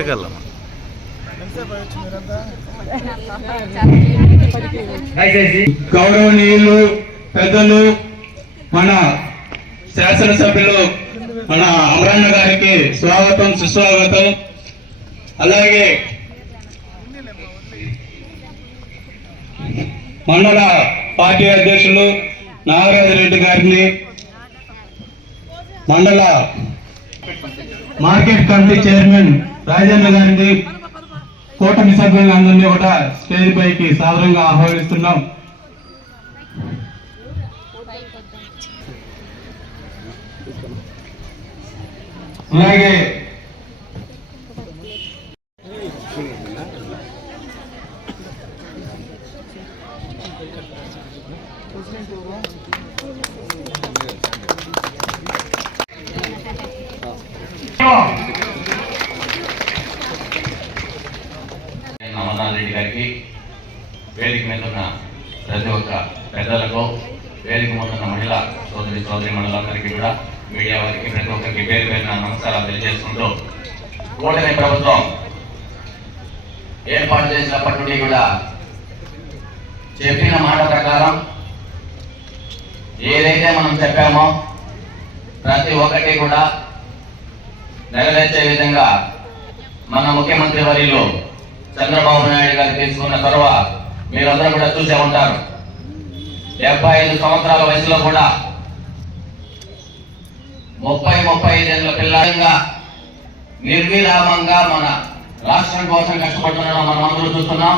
దగ్గరికి వెళ్దామా. గౌరవనీయులు పెద్దలు మన శాసనసభ్యులు మన అమరన్న గారికి స్వాగతం సుస్వాగతం. అలాగే మండల పార్టీ అధ్యక్షులు నాగరాజరెడ్డి గారిని, మండల మార్కెట్ కమిటీ చైర్మన్ రాజేంద్ర గారిని, కూటమి సభ్యులందరినీ కూడా స్టేజ్ పైకి సాదరంగా ఆహ్వానిస్తున్నాం. అలాగే అమర్నాథ్ రెడ్డి గారికి, వేదిక మీద ఉన్న ప్రతి ఒక్క పెద్దలకు, వేదిక మీద ఉన్న మహిళా సోదరి మండలందరికీ కూడా, మీడియా వారికి ప్రతి ఒక్కరికి పేరు పేరున నమస్కారాలు తెలియజేసుకుంటూ, కూటమి ప్రభుత్వం ఏర్పాటు చేసినప్పటి నుండి కూడా చెప్పిన మాట ప్రకారం ఏదైతే మనం చెప్పామో ప్రతి ఒక్కటి కూడా నెరవేర్చే విధంగా మన ముఖ్యమంత్రి వర్యులు చంద్రబాబు నాయుడు గారు తీసుకున్న చొరవ మీరందరూ కూడా చూసే ఉంటారు. 75 సంవత్సరాల వయసులో కూడా 30-35 ఏళ్ల పిల్లగా నిర్విరామంగా మన రాష్ట్రం కోసం కష్టపడుతున్నాం మనం అందరూ చూస్తున్నాం.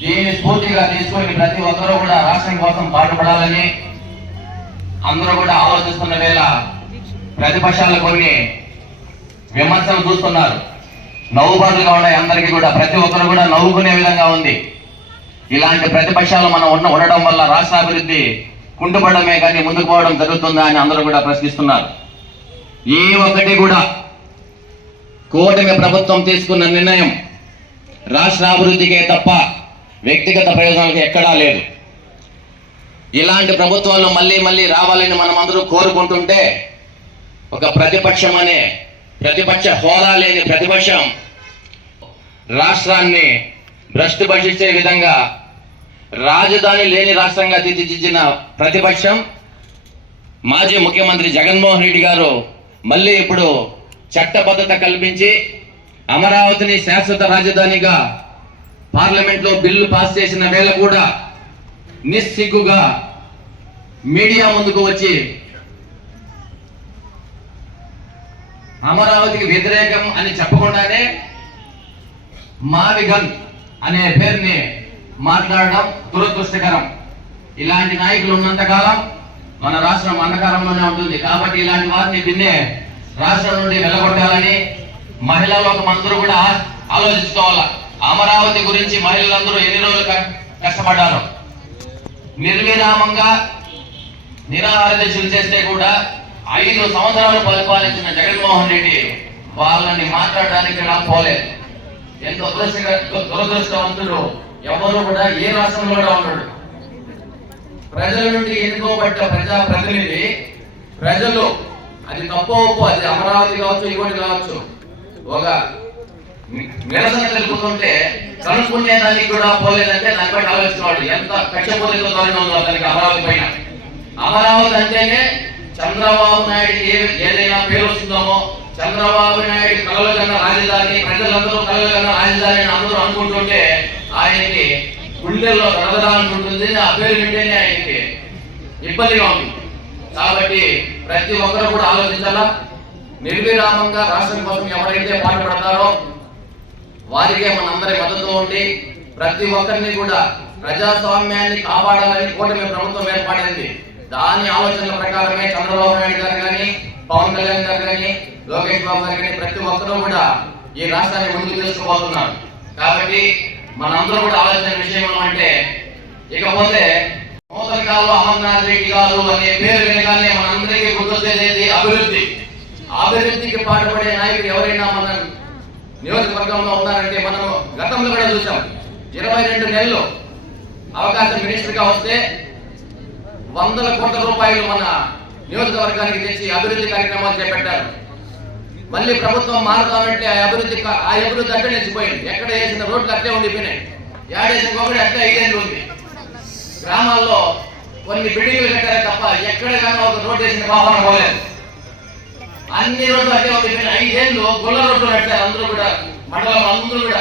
దీన్ని స్ఫూర్తిగా తీసుకొని ప్రతి ఒక్కరూ కూడా రాష్ట్రం కోసం పాటుపడాలని అందరూ కూడా ఆలోచిస్తున్న వేళ ప్రతిపక్షాలు కొన్ని విమర్శలు చూస్తున్నారు. నవ్వుబాటుగా ఉన్నాయి అందరికీ కూడా, ప్రతి ఒక్కరు కూడా నవ్వుకునే విధంగా ఉంది. ఇలాంటి ప్రతిపక్షాలు మనం ఉండడం వల్ల రాష్ట్ర అభివృద్ధి కుంటుపడమే కానీ ముందుకు పోవడం జరుగుతుందా అని అందరూ కూడా ప్రశ్నిస్తున్నారు. ఏ ఒక్కటి కూడా కూటమి ప్రభుత్వం తీసుకున్న నిర్ణయం రాష్ట్ర అభివృద్ధికే తప్ప వ్యక్తిగత ప్రయోజనాలకు ఎక్కడా లేదు. ఇలాంటి ప్రభుత్వాలు మళ్ళీ మళ్ళీ రావాలని మనం అందరూ కోరుకుంటుంటే, ఒక ప్రతిపక్షం అనే ప్రతిపక్ష హోదా లేని ప్రతిపక్షం రాష్ట్రాన్ని భ్రష్టు పట్టించే విధంగా రాజధాని లేని రాష్ట్రంగా తీర్చిదిద్దిన ప్రతిపక్షం మాజీ ముఖ్యమంత్రి జగన్మోహన్ రెడ్డి గారు మళ్ళీ ఇప్పుడు చట్టబద్ధత కల్పించి అమరావతిని శాశ్వత రాజధానిగా పార్లమెంట్లో బిల్లు పాస్ చేసిన వేళ కూడా నిస్సిగ్గుగా మీడియా ముందుకు వచ్చి అమరావతికి వ్యతిరేకం అని చెప్పకుండానే మావిగన్ అనే పేరుని మాట్లాడడం దురదృష్టకరం. ఇలాంటి నాయకులు ఉన్నంతకాలం మన రాష్ట్రం అంధకారంలోనే ఉంటుంది. కాబట్టి ఇలాంటి వారిని దీన్నే రాష్ట్రం నుండి వెళ్ళగొట్టాలని మహిళా లోకం అందరూ కూడా ఆలోచించుకోవాలి. అమరావతి గురించి మహిళలందరూ ఎన్ని రోజులు కష్టపడ్డారు. నిర్విరామంగా నిరాహార దీక్షలు చేస్తే కూడా 5 సంవత్సరాలు పరిపాలించిన జగన్మోహన్ రెడ్డి వాళ్ళని మాట్లాడడానికి పోలేదు. ఎంతో దురదృష్టవంతులు ఎవరు కూడా ఏ రాష్ట్రంలో కూడా ఉండడు. ప్రజల నుండి ఎన్నుకోబడ్డ ప్రజాప్రతినిధి ప్రజలు అది తప్పో అది అమరావతి కావచ్చు, ఇంకోటి కావచ్చు, ఒక నిరసన తెలుపుతుంటే కనుక్కునే దానికి కూడా పోలేదంటే దాన్ని బట్టి ఆలోచించేవాడు ఎంత కక్షపూరిత ధోరణి ఉందో అతనికి అమరావతి పైన. అమరావతి అంటేనే చంద్రబాబు నాయుడికి ఏదైనా పేరు వస్తుందో, చంద్రబాబు నాయుడు కలలు కన్నా రాజధాని, ప్రజలందరూ కలలు కన్నా రాజధాని అని అందరూ అనుకుంటుంటే ఆయనకి గుండెల్లో గడగదా అనుకుంటుంది. ఆ పేరు వింటేనే ఆయనకి ఇబ్బందిగా ఉంది. కాబట్టి ప్రతి ఒక్కరు కూడా ఆలోచించాలా. నిర్విరామంగా రాష్ట్రం కోసం ఎవరైతే పాటుపడతారో వారికే మనందరి మద్దతు ఉండి ప్రతి ఒక్కరిని కూడా ప్రజాస్వామ్యాన్ని కాపాడాలని కూటమి ప్రభుత్వం ఏర్పడింది. దాని ఆలోచనల ప్రకారమే చంద్రబాబు నాయుడు గారు కానీ, పవన్ కళ్యాణ్ గారు కానీ, లోకేష్ బాబు గారు కానీ ప్రతి ఒక్కరూ కూడా ఈ రాష్ట్రాన్ని ముందుకు తీసుకుపోతున్నారు. కాబట్టి మనందరూ కూడా ఆలోచన విషయం ఏమంటే, ఇకపోతే నూతనకాలు అమర్నాథ్ రెడ్డి గారు అనే పేరు వినగానే మనందరికీ గుర్తొచ్చేది అభివృద్ధి. అభివృద్ధికి పాటుపడే నాయకుడు ఎవరైనా మన నియోజకవర్గంలో ఉన్నారంటే మనం గతంలో కూడా చూసాం. 22 నెలలు అవకాశం మినిస్టర్ గా వస్తే 100 కోట్ల రూపాయలు మన నియోజకవర్గానికి తెచ్చి అభివృద్ధి కార్యక్రమాలు చేపట్టారు. మళ్ళీ ప్రభుత్వం మారుతామంటే ఆ అభివృద్ధి అట్లే నిలిచిపోయింది. ఎక్కడ వేసిన రోడ్లు అట్లే ఉండిపోయినాయి. ఏడేసిన ఒకటి అట్లే 5 ఏళ్ళు ఉంది. గ్రామాల్లో కొన్ని బిల్డింగ్లు కట్టారే తప్ప ఎక్కడ కానీ ఒక రోడ్డు వేసిన వాహనం పోలేదు. అన్ని రోడ్లు అట్లే ఉండిపోయినాయి. 5 ఏళ్ళు గొల్ల రోడ్లు కట్టారు. అందరూ కూడా మండలం అందరూ కూడా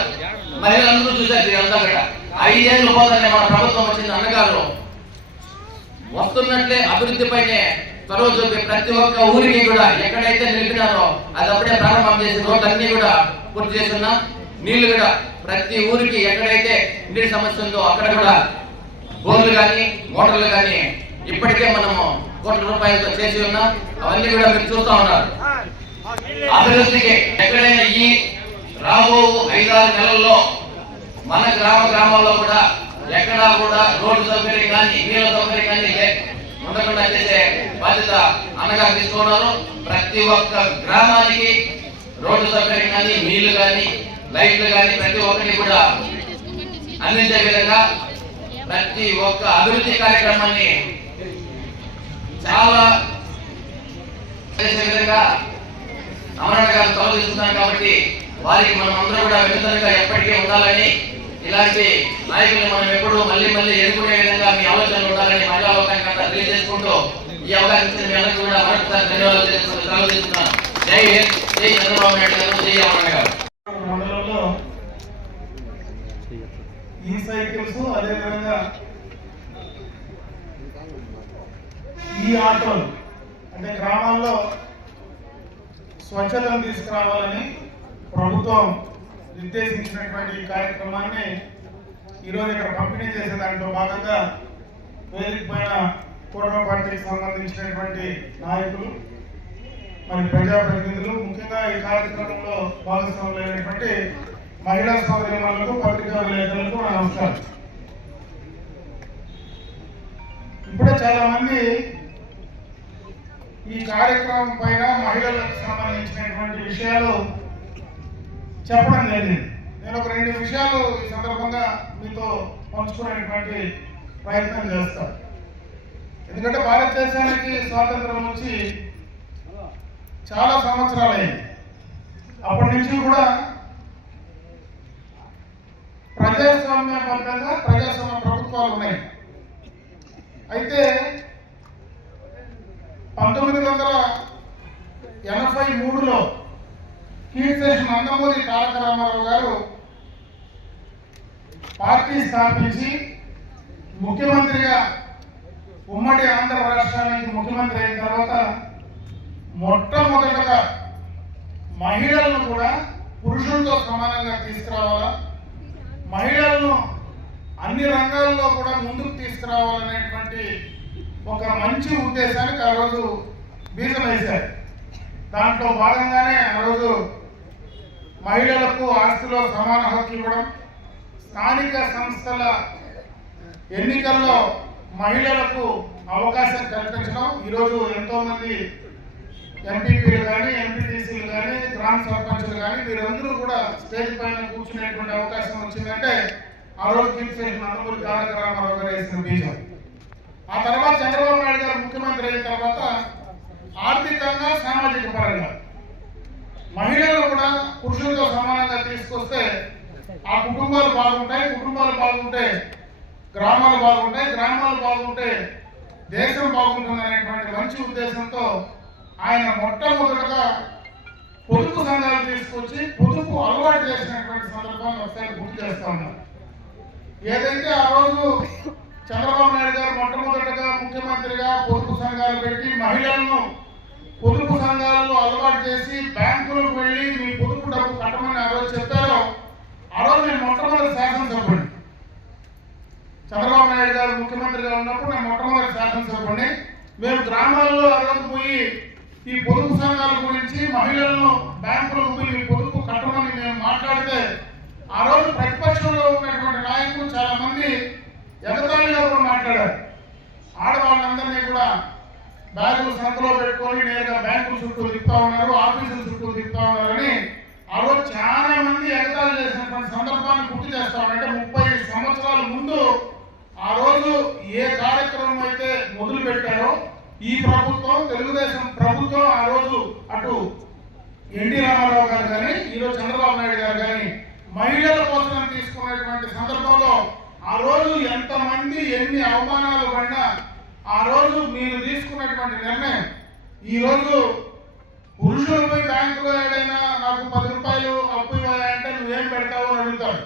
మహిళలందరూ చూశారు. ఇదంతా కూడా 5 ఏళ్ళు పోతానే మన ప్రభుత్వం వచ్చింది. అన్నగారు వస్తున్నట్లే అభివృద్ధి పైనే చొరవ చూపి ప్రతి ఒక్క ఊరికి కూడా ఎక్కడైతే నిలిపినారో అది అప్పుడే ప్రారంభం చేసి రోడ్లన్నీ కూడా పూర్తి చేస్తున్నాం. నీళ్లు కూడా ప్రతి ఊరికి ఎక్కడైతే నీటి సమస్య ఉందో అక్కడ కూడా బోర్లు కానీ మోటార్లు కానీ ఇప్పటికే మనము కోట్ల రూపాయలతో చేసి ఉన్నాం. అవన్నీ కూడా మీరు చూస్తూ ఉన్నారు. అభివృద్ధికి ఎక్కడైనా ఈ రాబో 5-6 నెలల్లో మన గ్రామాల్లో కూడా ఎక్కడా కూడా రోడ్డు సౌకర్యం కానీ నీళ్ళ సౌకర్యం కానీ ఉండకుండా చేసే బాధ్యత అన్నగారు తీసుకున్నారు. ప్రతి ఒక్క గ్రామానికి రోడ్డు సౌకర్యం కానీ నీళ్లు కానీ లైట్లు కానీ ప్రతి ఒక్కటి కూడా అందించే విధంగా ప్రతి ఒక్క అభివృద్ధి కార్యక్రమాన్ని చాలా చేసే విధంగా అమరణ గారు చొరవ తీసుకున్నాం. కాబట్టి వారికి మనం అందరూ కూడా వెనుకగా ఎప్పటికీ ఉండాలని, ఇలాంటి నాయకుల్ని మనం ఎప్పుడు మళ్ళీ ఎన్నుకునే విధంగా మీ ఆలోచనలు ఉండాలని మహిళా లోకానికి అంతా తెలియజేసుకుంటూ ఈ అవకాశం ఇచ్చిన మీ అందరికీ కూడా మరొకసారి ధన్యవాదాలు తెలుసుకుంటూ సెలవు తీసుకున్నాను. జై హింద్, జై చంద్రబాబు నాయుడు గారు, జై అమరణ గారు. మండలంలో ఈ సైకిల్స్ అదేవిధంగా ఈ ఆటోలు అంటే గ్రామాల్లో స్వచ్ఛతను తీసుకురావాలని ప్రభుత్వం నిర్దేశించినటువంటి ఈ కార్యక్రమాన్ని ఈరోజు ఇక్కడ పంపిణీ చేసే దాంట్లో భాగంగా వేదిక పైన కూటమి పార్టీకి సంబంధించినటువంటి నాయకులు మరి ప్రజాప్రతినిధులు ముఖ్యంగా ఈ కార్యక్రమంలో భాగస్వాములైనటువంటి మహిళా సోదరీమణులకు పత్రికా విలేకరులకు నా నమస్కారం. ఇప్పుడే చాలా మంది ఈ కార్యక్రమం పైన మహిళలకు సంబంధించినటువంటి విషయాలు చెప్పడం జరిగింది. నేను ఒక 2 విషయాలు ఈ సందర్భంగా మీతో పంచుకునేటువంటి ప్రయత్నం చేస్తాను. ఎందుకంటే భారతదేశానికి స్వాతంత్రం నుంచి చాలా సంవత్సరాలు అయింది. అప్పటి నుంచి కూడా ప్రజాస్వామ్యబద్ధంగా ప్రజాస్వామ్య ప్రభుత్వాలు ఉన్నాయి. అయితే 1983లో కీర్తిశేషు నందమూరి తారక రామారావు గారు పార్టీ స్థాపించి ముఖ్యమంత్రిగా ఉమ్మడి ఆంధ్ర రాష్ట్రానికి ముఖ్యమంత్రి అయిన తర్వాత మొట్టమొదటగా మహిళలను కూడా పురుషులతో సమానంగా తీసుకురావాలా, మహిళలను అన్ని రంగాల్లో కూడా ముందుకు తీసుకురావాలనేటువంటి ఒక మంచి ఉద్దేశానికి ఆ రోజు బీజం వేశారు. దాంట్లో భాగంగానే ఆ రోజు మహిళలకు ఆస్తిలో సమాన హక్కు ఇవ్వడం, స్థానిక సంస్థల ఎన్నికల్లో మహిళలకు అవకాశం కల్పించడం. ఈరోజు ఎంతోమంది ఎంపీపీలు కానీ ఎంపీటీసీలు కానీ గ్రామ సర్పంచులు కానీ వీరందరూ కూడా స్టేజ్ పైన కూర్చునేటువంటి అవకాశం వచ్చిందంటే ఆ రోజు కీర్తిశేషు నందమూరి తారక రామారావు గారు వేసిన బీజం. ఆ తర్వాత చంద్రబాబు నాయుడు గారు ముఖ్యమంత్రి అయిన తర్వాత ఆర్థికంగా సామాజిక పరంగా మహిళలు కూడా పురుషులతో సమానంగా తీసుకొస్తే ఆ కుటుంబాలు బాగుంటాయి, కుటుంబాలు బాగుంటే గ్రామాలు బాగుంటాయి, గ్రామాలు బాగుంటే దేశం బాగుంటుంది అనేటువంటి మంచి ఉద్దేశంతో ఆయన మొట్టమొదటిగా పొదుపు సంఘాలు తీసుకొచ్చి పొదుపు అలవాటు చేసినటువంటి సందర్భాన్ని ఒకసారి గుర్తు చేస్తా ఉన్నారు. ఏదైతే ఆ రోజు చంద్రబాబు నాయుడు గారు మొట్టమొదటిగా ముఖ్యమంత్రిగా పొదుపు సంఘాలు పెట్టి మహిళలను పొదుపు సంఘాలలో అలవాటు చేసి బ్యాంకులకు వెళ్ళి మీ పొదుపు డబ్బు కట్టమని ఆ రోజు చెప్పారో ఆ రోజు నేను మొట్టమొదటి శాసనసభ్యుడిని. చంద్రబాబు నాయుడు గారు ముఖ్యమంత్రిగా ఉన్నప్పుడు నేను మొట్టమొదటి శాసనసభ్యుడిని. మేము గ్రామాల్లో ఆ రోజు పోయి ఈ పొదుపు సంఘాల గురించి మహిళలను బ్యాంకులకు పోయి మీ పొదుపు కట్టమని మేము మాట్లాడితే ఆ రోజు ప్రతిపక్షంలో ఉన్నటువంటి నాయకులు చాలా మంది ఎగతాళిగా కూడా మాట్లాడారు. ఆడవాళ్ళందరినీ కూడా బ్యాగులు సంతలో పెట్టుకొని నేరుగా బ్యాంకుల చుట్టూ తిప్పుతా ఉన్నారు, ఆఫీసుల చుట్టూ తిప్పుతా ఉన్నారని ఆ రోజు చాలా మంది ఎగతాళి చేసినటువంటి సందర్భాన్ని గుర్తు చేస్తా ఉన్నారు. అంటే 30 సంవత్సరాల ముందు ఆ రోజు ఏ కార్యక్రమం అయితే మొదలు పెట్టారో ఈ ప్రభుత్వం తెలుగుదేశం ప్రభుత్వం ఆ రోజు అటు ఎన్టీ రామారావు గారు కానీ ఈరోజు చంద్రబాబు నాయుడు గారు కానీ మహిళల కోసం తీసుకున్నటువంటి సందర్భంలో ఆ రోజు ఎంతమంది ఎన్ని అవమానాలు పడినా ఆ రోజు మీరు తీసుకున్నటువంటి నిర్ణయం ఈరోజు పురుషులు పోయి బ్యాంకులో ఏడైనా నాకు 10 రూపాయలు అప్పు ఇవ్వాలంటే నువ్వేం పెడతావు అని అడుగుతాడు.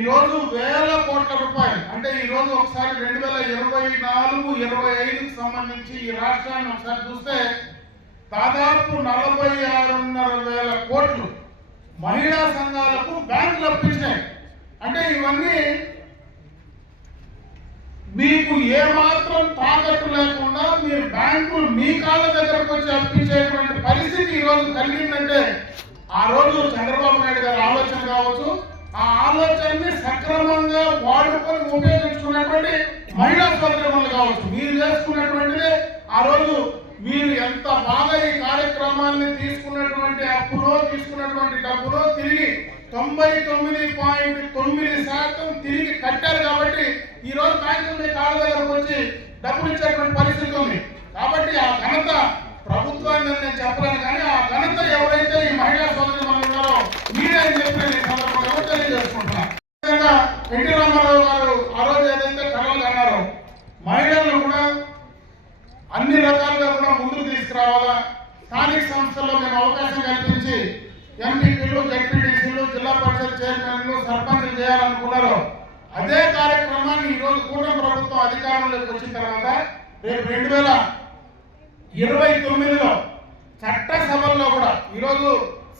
ఈరోజు వేల కోట్ల రూపాయలు అంటే ఈరోజు ఒకసారి 2024-25కి సంబంధించి ఈ రాష్ట్రాన్ని ఒకసారి చూస్తే దాదాపు 46,500 కోట్లు మహిళా సంఘాలకు బ్యాంకులు అప్పించినాయి. అంటే ఇవన్నీ మీకు ఏమాత్రం తాకట్టు లేకుండా మీరు బ్యాంకులు మీ కాళ్ళ దగ్గరకు వచ్చి అప్పించేటువంటి పరిస్థితి ఈరోజు కలిగిందంటే ఆ రోజు చంద్రబాబు నాయుడు గారి ఆలోచన కావచ్చు, ఆ ఆలోచనని సక్రమంగా వాడుకొని ఉపయోగించుకున్నటువంటి మహిళా సోదరులు కావచ్చు. మీరు చేసుకున్నటువంటిది ఆ రోజు మీరు ఎంత బాగా ఈ కార్యక్రమాన్ని తీసుకున్నటువంటి అప్పులో తీసుకున్నటువంటి డబ్బులో తిరిగి 99.9% తిరిగి కట్టారు కాబట్టి ఈ రోజు బ్యాంకులు మీ కాళ్ళ దగ్గరకు వచ్చి డబ్బులు ఇచ్చేటువంటి పరిస్థితి ఉంది. కాబట్టి ఆ ఘనత ప్రభుత్వాన్ని నేను చెప్పలేను, కానీ ఆ ఘనత ఎవరైతే ఈ మహిళా సోదరులు మనం ఉన్నారో మీరే అని చెప్పి నేను ఈ సందర్భంగా తెలియజేసుకుంటున్నాను. ఎన్టీ రామారావు గారు ఆ రోజు ఏదైతే కళలు అన్నారో మహిళలను కూడా అన్ని రకాలుగా కూడా ముందుకు తీసుకురావాలా, స్థానిక సంస్థల్లో మేము అవకాశం కల్పించి ఎంపీపీలు, జడ్పీటీసీలు, జిల్లా పరిషత్ చైర్మన్లు, సర్పంచ్లు చేయాలనుకున్నారు. అదే కార్యక్రమాన్ని ఈరోజు కూటమి ప్రభుత్వం అధికారంలోకి వచ్చిన తర్వాత రేపు 2029లో చట్టసభల్లో కూడా ఈరోజు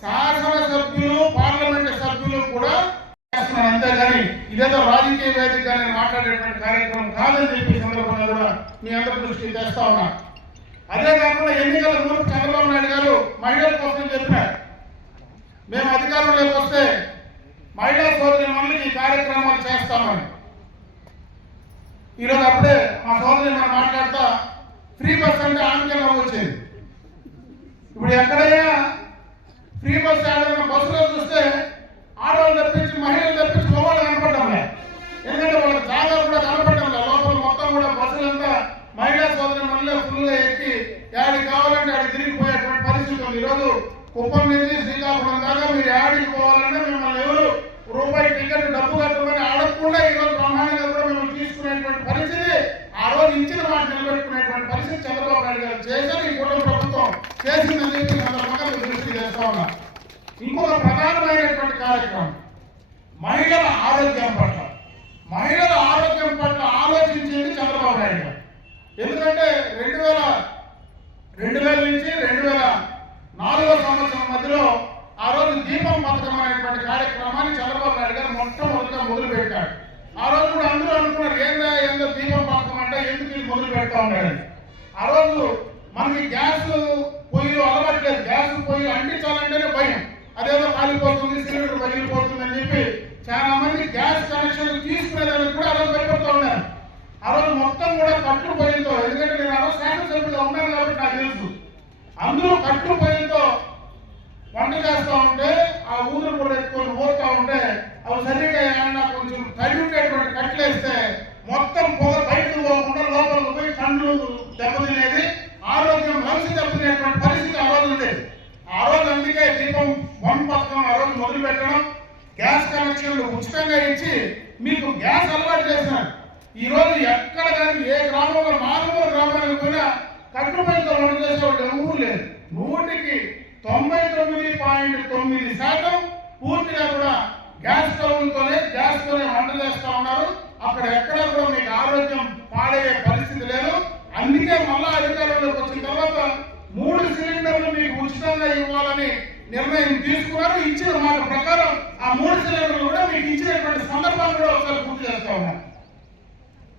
శాసనసభ్యులు, పార్లమెంటు సభ్యులు కూడా చేస్తున్నారు. అంతేగాని ఇదేదో రాజకీయ వేదికగా నేను మాట్లాడేటువంటి కార్యక్రమం కాదని చెప్పి సందర్భంగా కూడా మీ అందరి దృష్టికి తెస్తా ఉన్నా. అదే కాకుండా ఎన్నికల ముందు చంద్రబాబు నాయుడు గారు మహిళల కోసం చెప్పారు, మేము అధికారంలోకి వస్తే మహిళా సోదరి మళ్ళీ ఈ కార్యక్రమాలు చేస్తామని. ఈరోజు అప్పుడే మా సోదరి మనం మాట్లాడుతా ఫ్రీ బస్ అంటే ఆమెకే నవ్వు వచ్చింది. ఇప్పుడు ఎక్కడైనా ఫ్రీ బస్ ఏదైనా బస్సులో చూస్తే ఆడవాళ్ళు తప్పించి మహిళలు తప్పించి మగవాళ్ళు కనపడడం లేదు. ఎందుకంటే వాళ్ళకి జాగా కూడా కనపడడం లేదు. లోపల మొత్తం కూడా బస్సులంతా మహిళా సోదరి మళ్ళీ ఫుల్గా ఎక్కి యాడికి కావాలంటే ఆడికి తిరిగిపోయేటువంటి పరిస్థితి ఉంది. ఈరోజు కుప్పం నుంచి శ్రీకాకుళం దాకా మీరు యాడికి పోవాలంటే మిమ్మల్ని ఎవరు రూపాయి టికెట్ డబ్బు కట్టమని అడగకుండా ఈరోజు బ్రహ్మాండంగా కూడా మిమ్మల్ని తీసుకునేటువంటి పరిస్థితి, ఆ రోజు ఇచ్చిన మాట నిలబెట్టుకునేటువంటి పరిస్థితి చంద్రబాబు నాయుడు గారు చేశారు. ఈ కుటుంబ ప్రభుత్వం చేసిందని చెప్పి సందర్భంగా మీరు దృష్టి చేస్తా ఉన్నా. ఇంకొక ప్రధానమైనటువంటి కార్యక్రమం మహిళల ఆరోగ్యం పట్ల. మహిళల ఆరోగ్యం పట్ల ఆలోచించింది చంద్రబాబు నాయుడు గారు. ఎందుకంటే 2000 నుంచి 2004వ సంవత్సరం మధ్యలో ఆ రోజు దీపం పథకం అనేటువంటి కార్యక్రమాన్ని చంద్రబాబు నాయుడు గారు మొట్టమొదటిగా మొదలు పెట్టాడు. ఆ రోజు కూడా అందరూ అనుకున్నారు ఏందో దీపం పథకం అంటే ఎందుకు ఇది మొదలు పెడతా ఉన్నాడని. ఆ రోజు మనకి గ్యాస్ పొయ్యిలు అలవాట్లేదు, గ్యాస్ పొయ్యిలు అంటించాలంటేనే భయం, అదేదో కాలిపోతుంది, సిలిండర్ పగిలిపోతుంది అని చెప్పి చాలా మంది గ్యాస్ కనెక్షన్లు తీసుకునేదానికి కూడా ఆ రోజు భయపడుతూ ఉన్నారు. ఆ రోజు మొత్తం కూడా కట్లు పొయ్యిలతో, ఎందుకంటే నేను ఆ రోజు శాసనసభ్యులుగా ఉన్నాను కాబట్టి నాకు తెలుసు, అందరూ కట్లు పొయ్యిలతో వంట చేస్తూ ఉంటే ఆ ఊదులు కూడా ఎత్తుకొని పోతూ ఉంటే అవి సరిగ్గా ఏమన్నా కొంచెం తడి ఉండేటువంటి కట్లేస్తే మొత్తం పొగ బయటకు పోకుండా లోపలికి పోయి కళ్ళు దెబ్బతినేది, ఆరోగ్యం మనసు దెబ్బతినేటువంటి పరిస్థితి ఆ రోజు ఉండేది. ఆ రోజు అందుకే దీపం 1 పథకం ఆ రోజు మొదలు పెట్టడం, గ్యాస్ కనెక్షన్లు ఉచితంగా ఇచ్చి మీకు గ్యాస్ అలవాటు చేసినారు. ఈ రోజు ఎక్కడ కానీ ఏ గ్రామంలో 4 గ్రామాలకు పోయినా కట్లు పైతో వంట చేసేవాళ్ళు ఎవరు లేదు. 99.9% పూర్తిగా కూడా గ్యాస్ స్టవ్లతోనే వంట చేస్తూ ఉన్నారు. అక్కడ ఎక్కడ కూడా మీకు ఆరోగ్యం పాడయ్యే పరిస్థితి లేదు. అందుకే మళ్ళా అధికారంలోకి వచ్చిన తర్వాత 3 సిలిండర్లు మీకు ఉచితంగా ఇవ్వాలని నిర్ణయం తీసుకున్నారు. ఇచ్చిన మాట ప్రకారం ఆ 3 సిలిండర్లు కూడా మీకు ఇచ్చినటువంటి సందర్భాన్ని కూడా ఒకసారి గుర్తు చేస్తా ఉన్నారు.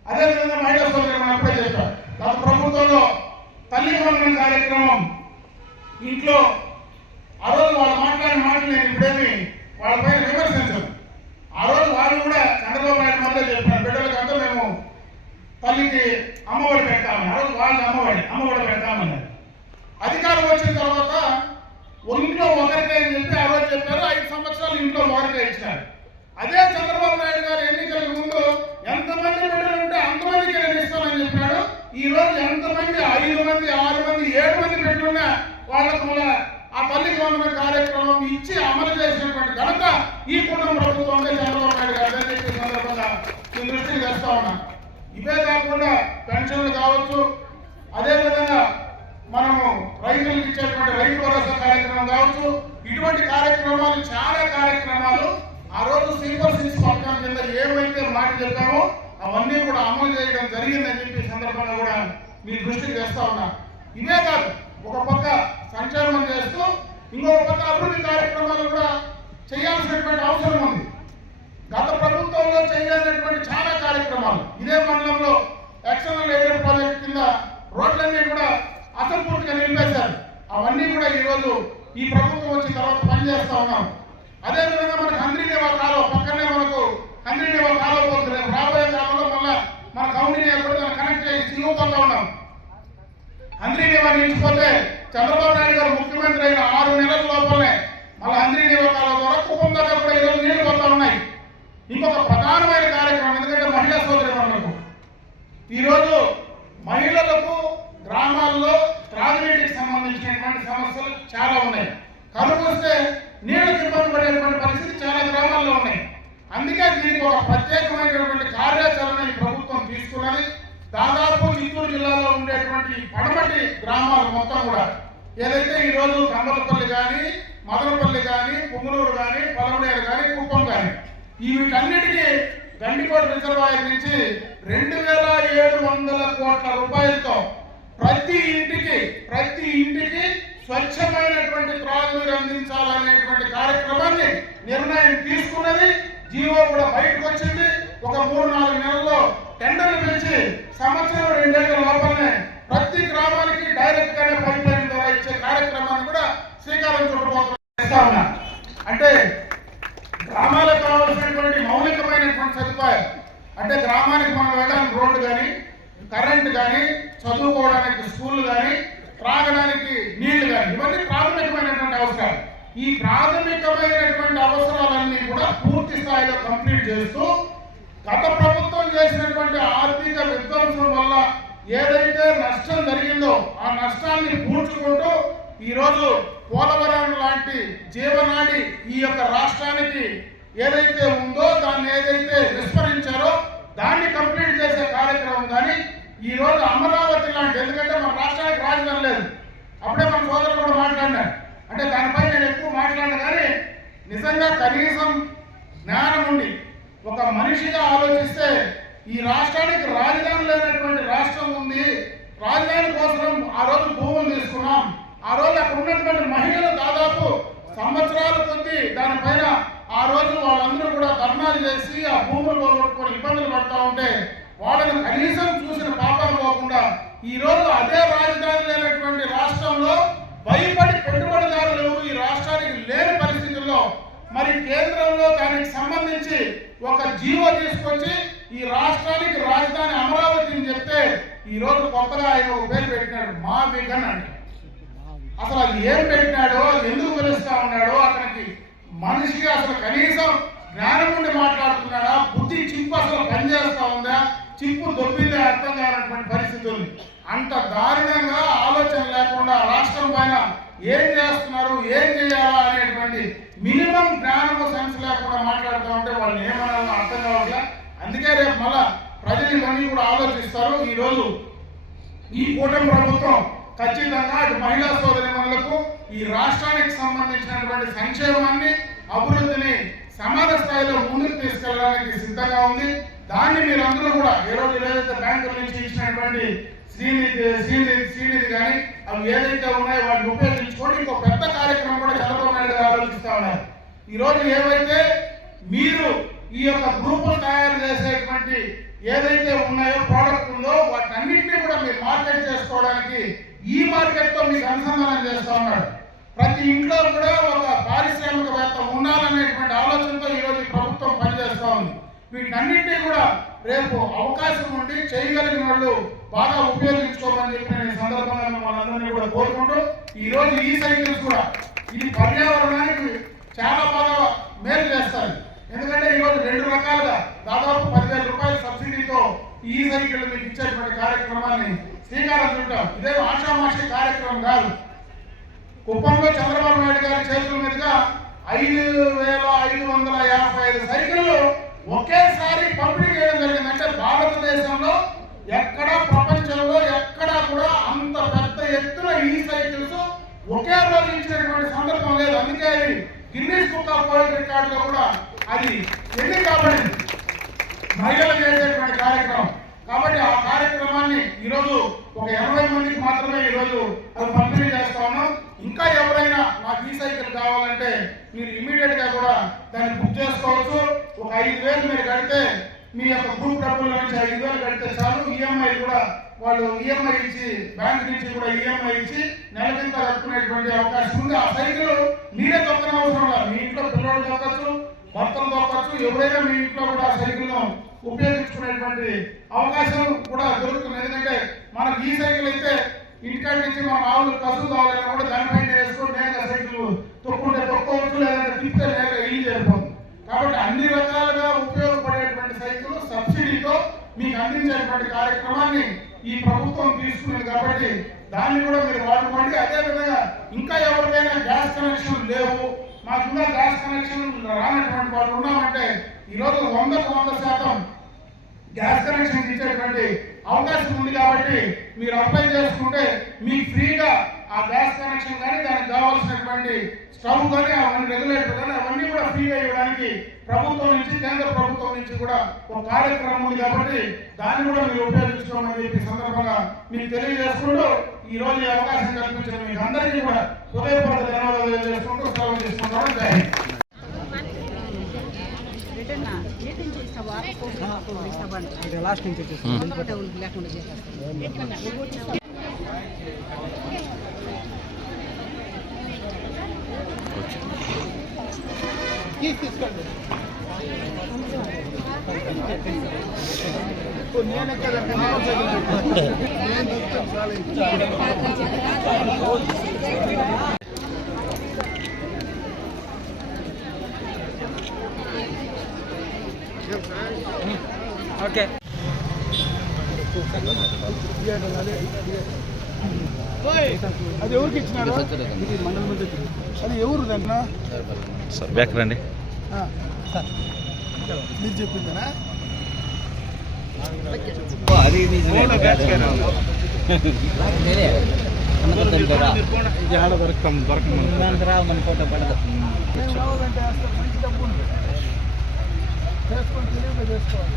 అదేవిధంగా మహిళా సోదరులు అప్పుడే చెప్పారు, గత ప్రభుత్వంలో తల్లి వందనం కార్యక్రమం ఇంట్లో ఆ రోజు వాళ్ళు మాట్లాడిన మాటలు నేను ఇప్పుడేమి వాళ్ళపైన విమర్శించాను. ఆ రోజు వాళ్ళు కూడా చంద్రబాబు నాయుడు మొదలే చెప్పారు, బిడ్డలకంతా మేము తల్లికి అమ్మఒడి పెడతామని. ఆ రోజు వాళ్ళు అమ్మఒడి పెడతామని. అధికారం వచ్చిన తర్వాత ఇంట్లో ఒకరికే అని చెప్పి ఆ రోజు చెప్పారు. 5 సంవత్సరాలు ఇంట్లో ఒకరికే ఇచ్చినారు. అదే చంద్రబాబు నాయుడు గారు ఎన్నికలకు ముందు ఎంతమంది బిడ్డలు ఉంటే అంతమందికి నేను ఇస్తానని చెప్పినాడు. ఈ రోజు ఎంతమంది 5 మంది 6 మంది 7 మంది బిడ్డలున్నా వాళ్ళకు మళ్ళీ ఆ తల్లికి వందన కార్యక్రమం ఇచ్చి అమలు చేసినటువంటి ఘనత ఈ కుటుంబ ప్రభుత్వం చంద్రబాబు నాయుడు గారు అని చెప్పి సందర్భంగా మీ దృష్టికి తెస్తా ఉన్నా. ఇవే కాకుండా పెన్షన్లు కావచ్చు, అదేవిధంగా మనము రైతులకు ఇచ్చేటువంటి రైతు భరోసా కార్యక్రమం కావచ్చు, ఇటువంటి కార్యక్రమాలు చాలా కార్యక్రమాలు ఆ రోజు సూపర్ 6 పథకం కింద ఏవైతే మాట చెప్పామో అవన్నీ కూడా అమలు చేయడం జరిగిందని చెప్పి సందర్భంగా కూడా మీ దృష్టికి తెస్తా ఉన్నా. ఇవే కాదు, ఒక పక్క సంక్షేమం చేస్తూ ఇంకొక పక్క అభివృద్ధి కార్యక్రమాలు కూడా చేయాల్సినటువంటి అవసరం ఉంది. గత ప్రభుత్వంలో చేయాల్సినటువంటి చాలా కార్యక్రమాలు ఇదే మండలంలో ఎక్స్టర్నల్ ఎయిర్ ప్రాజెక్ట్ కింద రోడ్లన్నీ కూడా అసంపూర్తిగా నిలిపేశారు. అవన్నీ కూడా ఈరోజు ఈ ప్రభుత్వం వచ్చిన తర్వాత పనిచేస్తా ఉన్నాం. అదేవిధంగా మనకు హంద్రీనేవా కాలువ పక్కనే మనకు హంద్రీనేవా కాలువ పోతుంది. రాబోయే కాలంలో మళ్ళీ మన కౌండినేవా కూడా దాన్ని కనెక్ట్ చేసి సిలువుతా ఉన్నాం. హంద్రీనేవా నిలిచిపోతే చంద్రబాబు నాయుడు గారు ముఖ్యమంత్రి అయిన 6 నెలల లోపలనే మళ్ళీ హంద్రీనేవా కాలువ ద్వారా కుప్పం దగ్గర కూడా ఈరోజు నీళ్లు పోతా ఉన్నాయి. ఇంకొక ప్రధానమైన కార్యక్రమం, ఎందుకంటే మహిళా సోదరిమణులకు ఈరోజు మహిళలకు గ్రామాల్లో త్రాగునీటికి సంబంధించినటువంటి సమస్యలు చాలా ఉన్నాయి. కరువు వస్తే నీళ్లకు ఇబ్బంది పడేటువంటి పరిస్థితి చాలా గ్రామాల్లో ఉన్నాయి. అందుకే దీనికి ఒక ప్రత్యేకమైనటువంటి కార్యాచరణ ఈ ప్రభుత్వం తీసుకున్నది. దాదాపు చిత్తూరు జిల్లాలో ఉండేటువంటి పడమటి గ్రామాలు మొత్తం కూడా ఏదైతే ఈరోజు కంబలపల్లి కానీ, మదనపల్లి కానీ, పుంగనూరు కానీ, పొలమనేరు కానీ, కుప్పం కానీ వీటన్నిటికీ గండికోట రిజర్వాయర్ నుంచి 2700 కోట్ల రూపాయలతో ప్రతి ఇంటికి స్వచ్ఛమైనటువంటి త్రాగునీరు అందించాలనేటువంటి కార్యక్రమాన్ని నిర్ణయం తీసుకున్నది. జీవో కూడా బయటకు వచ్చింది. ఒక 3-4 నెలల్లో టెండర్లు పిలిచి సంవత్సరం 2 ఏళ్ల లోపలనే ప్రతి గ్రామానికి డైరెక్ట్ గానే పైప్ లైన్ ద్వారా ఇచ్చే కార్యక్రమాన్ని కూడా శ్రీకారం చుట్టబోతున్నా. అంటే గ్రామాలకు కావాల్సినటువంటి మౌలికమైనటువంటి సదుపాయాలు, అంటే గ్రామానికి మనం వెళ్ళడానికి రోడ్డు కానీ, కరెంట్ కానీ, చదువుకోవడానికి స్కూళ్ళు కానీ, త్రాగడానికి నీళ్లు కానీ, ఇవన్నీ ప్రాథమికమైనటువంటి అవసరాలు. ఈ ప్రాథమికమైనటువంటి అవసరాలన్నీ కూడా పూర్తి స్థాయిలో కంప్లీట్ చేస్తూ గత ప్రభుత్వం చేసినటువంటి ఆర్థిక విధ్వంసం వల్ల ఏదైతే నష్టం జరిగిందో ఆ నష్టాన్ని పూడ్చుకుంటూ ఈరోజు పోలవరం లాంటి జీవనాడి ఈ యొక్క రాష్ట్రానికి ఏదైతే ఉందో దాన్ని ఏదైతే విస్మరించారో దాన్ని కంప్లీట్ చేసే కార్యక్రమం కానీ ఈ రోజు అమరావతి లాంటి, ఎందుకంటే మన రాష్ట్రానికి రాజధాని లేదు, అప్పుడే మన సోదరులు కూడా మాట్లాడినారు, అంటే దానిపై నేను ఎక్కువ మాట్లాడినా కానీ నిజంగా కనీసం జ్ఞానం ఉండి ఒక మనిషిగా ఆలోచిస్తే ఈ రాష్ట్రానికి రాజధాని లేనటువంటి రాష్ట్రం ఉంది. రాజధాని కోసం ఆ రోజు భూములు తీసుకున్నాం. ఆ రోజు అక్కడ ఉన్నటువంటి మహిళలు దాదాపు సంవత్సరాల కొద్దీ దానిపైన ఆ రోజు వాళ్ళందరూ కూడా ధర్నాలు చేసి ఆ భూములు పోగొట్టుకొని ఇబ్బందులు పడతా ఉంటే వాళ్ళని కనీసం చూసిన పాపాలు పోకుండా ఈ రోజు అదే రాజధాని లేనటువంటి రాష్ట్రంలో భయపడి పెట్టుబడిదారులు ఈ రాష్ట్రానికి లేని పరిస్థితుల్లో మరి కేంద్రంలో దానికి సంబంధించి ఒక జీవో తీసుకొచ్చి ఈ రాష్ట్రానికి రాజధాని అమరావతి అని చెప్తే ఈ రోజు కొత్తగా ఆయన ఒక పేరు పెట్టినాడు, మా విగన్ అంటే. అసలు అది ఏం పెట్టినాడో, అది ఎందుకు పిలుస్తా ఉన్నాడో, అతనికి మనిషికి అసలు కనీసం జ్ఞానం ఉండి మాట్లాడుతున్నాడా, బుద్ధి చిప్పు అసలు పనిచేస్తా ఉందా, చిప్పు దొబ్బిందే అర్థం కానటువంటి పరిస్థితులు. అంత దారుణంగా ఆలోచన లేకుండా రాష్ట్రం పైన ఏం చేస్తున్నారు, ఏం చేయాలా అనేటువంటి మినిమం జ్ఞానము సెన్స్ లేకుండా మాట్లాడుతూ ఉంటే వాళ్ళు ఏమనాలో అర్థం కావట్లే. అందుకే రేపు మళ్ళా ప్రజలు ఇవన్నీ కూడా ఆలోచిస్తారు. ఈరోజు ఈ కూటమి ప్రభుత్వం ఖచ్చితంగా అటు మహిళా సోదరిమణులకు ఈ రాష్ట్రానికి సంబంధించినటువంటి సంక్షేమాన్ని, అభివృద్ధిని సమాన స్థాయిలో ముందుకు తీసుకెళ్ళడానికి సిద్ధంగా ఉంది. దాన్ని మీరందరూ కూడా ఏ రోజు ఏదైతే బ్యాంకుల నుంచి ఇచ్చినటువంటి శ్రీనిధి కానీ అవి ఏదైతే ఉన్నాయో వాటిని ఉపయోగించుకోండి. ఇంకో పెద్ద కార్యక్రమం కూడా చంద్రబాబు నాయుడు గారు ఆలోచిస్తా ఉన్నారు. ఈరోజు ఏవైతే మీరు ఈ యొక్క గ్రూపులు తయారు చేసేటువంటి ఏదైతే ఉన్నాయో ప్రోడక్ట్ ఉందో వాటన్నింటినీ కూడా మీరు మార్కెట్ చేసుకోవడానికి ఈ మార్కెట్తో మీకు అనుసంధానం చేస్తూ ఉన్నాడు. ప్రతి ఇంట్లో కూడా ఒక పారిశ్రామికవేత్త ఉండాలనేటువంటి ఆలోచనతో ఈరోజు ఈ ప్రభుత్వం పనిచేస్తూ ఉంది. వీటన్నింటినీ కూడా రేపు అవకాశం ఉండి చేయగలిగిన వాళ్ళు బాగా ఉపయోగించుకోమని చెప్పి నేను ఈ సందర్భంగా మనందరినీ కూడా కోరుకుంటూ ఈరోజు ఈ సైకిల్స్ కూడా ఇది పర్యావరణానికి చాలా బాగా మేలు చేస్తారు. ఎందుకంటే ఈరోజు 2 రకాలుగా దాదాపు 10,000 రూపాయల సబ్సిడీతో ఈ సైకిల్ మీకు ఇచ్చేటువంటి కార్యక్రమాన్ని శ్రీకారం చుట్టాం. ఇదే ఆషామాషి కార్యక్రమం కాదు. కుప్పంలో చంద్రబాబు నాయుడు గారి చేతుల మీదుగా 5,555 సైకిళ్ళు ఒకేసారి పంపిణీ చేయడం జరిగింది. అంటే భారతదేశంలో ఎక్కడా ప్రపంచంలో ఎక్కడా కూడా అంత పెద్ద ఎత్తున ఈ సైకిల్స్ ఒకే రోజు ఇచ్చినటువంటి సందర్భం లేదు. అందుకే అది గిన్నీస్ బుక్ ఆఫ్ వరల్డ్ రికార్డులో కూడా అది ఎన్ని కాబడింది మహిళలు చేసేటువంటి కార్యక్రమం. కాబట్టి ఆ కార్యక్రమాన్ని ఈరోజు ఒక 80 మందికి మాత్రమే ఈరోజు అది పంపిణీ చేస్తా ఉన్నాం. ఇంకా ఎవరైనా నాకు ఈ సైకిల్ కావాలంటే మీరు ఇమీడియట్ గా కూడా దాన్ని బుక్ చేసుకోవచ్చు. ఒక 5,000 మీరు కడితే మీ యొక్క గ్రూప్ డబ్బుల నుంచి 5,000 కడితే చాలు. ఈఎంఐ కూడా వాళ్ళు ఈఎంఐ ఇచ్చి బ్యాంక్ నుంచి కూడా ఈఎంఐ ఇచ్చి నెలకింత కట్టుకునేటువంటి అవకాశం ఉంది. ఆ సైకిల్ మీరే తొక్కన అవసరం లేదు. మీ ఇంట్లో పిల్లలు తొక్కచ్చు, భర్తలు తొక్కచ్చు, ఎవరైనా మీ ఇంట్లో కూడా ఆ సైకిల్ ను ఉపయోగించుకునేటువంటి అవకాశం కూడా దొరుకుతుంది. ఎందుకంటే మనకు ఈ సైకిల్ అయితే ఇంటికాడి నుంచి మన ఆవులు కసువు కావాలన్నా కూడా దానిపైన వేసుకొని నేరుగా సైకిల్ తొక్కుంటే తొక్కవచ్చు, లేదంటే తిప్పితే నేరుగా ఇల్లు చేరిపోతుంది. కాబట్టి అన్ని రకాలుగా ఉపయోగపడేటువంటి సైకిల్ సబ్సిడీతో మీకు అందించేటువంటి కార్యక్రమాన్ని ఈ ప్రభుత్వం తీసుకున్నది. కాబట్టి దాన్ని కూడా మీరు వాడుకోండి. అదేవిధంగా ఇంకా ఎవరికైనా గ్యాస్ కనెక్షన్ లేవు, మాకున్న గ్యాస్ కనెక్షన్ రానటువంటి వాళ్ళు ఉన్నామంటే ఈరోజు 100% గ్యాస్ కనెక్షన్ ఇచ్చేటువంటి అవకాశం ఉంది. కాబట్టి మీరు అప్లై చేసుకుంటే మీకు ఫ్రీగా ఆ గ్యాస్ కనెక్షన్ కానీ దానికి కావాల్సినటువంటి స్టవ్ కానీ అవన్నీ రెగ్యులేటర్ కానీ అవన్నీ కూడా ఫ్రీగా ఇవ్వడానికి ప్రభుత్వం నుంచి కేంద్ర ప్రభుత్వం నుంచి కూడా ఒక కార్యక్రమం ఉంది. కాబట్టి దాన్ని కూడా మీరు ఉపయోగించుకోమని చెప్పి సందర్భంగా మీకు తెలియజేసుకుంటూ ఈ రోజు ఈ అవకాశం కల్పించిన మీకు అందరికీ కూడా హృదయపూర్వక ధన్యవాదాలు తెలియజేసుకుంటూ సెలవు తీసుకుంటాను. జై హింద్. లాస్ట్ నుంచి లేకుండా తీసుకోండి. ఓకే అది ఎవరికి ఇచ్చినారు? అది ఎవరు దాంట్లో బ్యాక్ రండి. మీరు చెప్పిందనా? మన ఫోటో పడదు కావాలంటే మంచి డబ్బు ఉంటుంది, చేసుకొని తెలియదు చేసుకోవాలి.